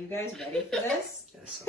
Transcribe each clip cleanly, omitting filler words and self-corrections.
you guys ready for this? Yes.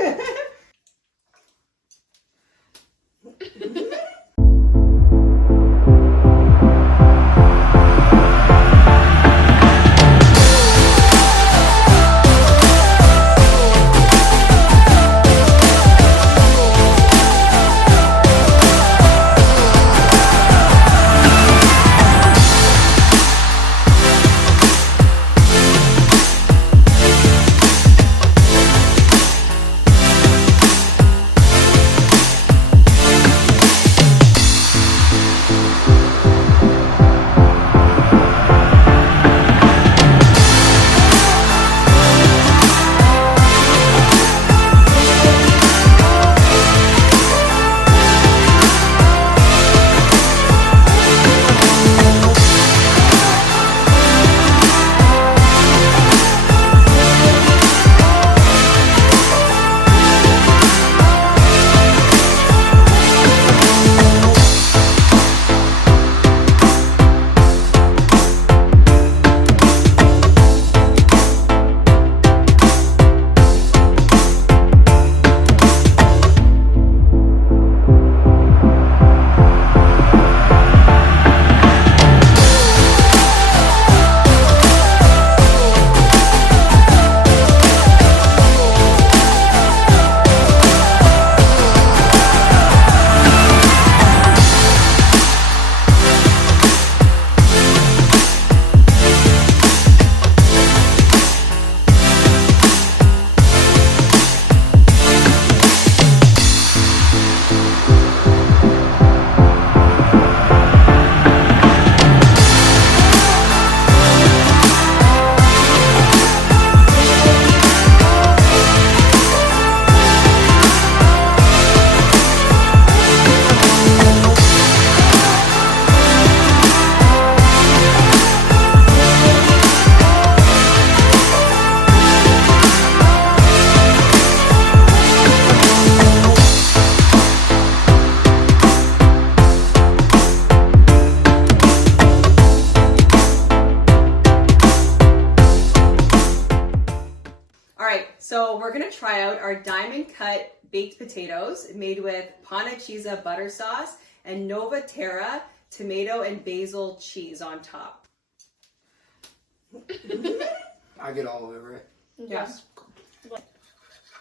So we're gonna try out our diamond cut baked potatoes made with Panacheeza butter sauce and Terra tomato and basil cheese on top. I get all of it, right? Yes. Do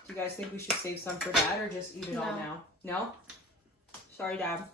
you guys think we should save some for Dad or just eat it all now? No? Sorry, Dad.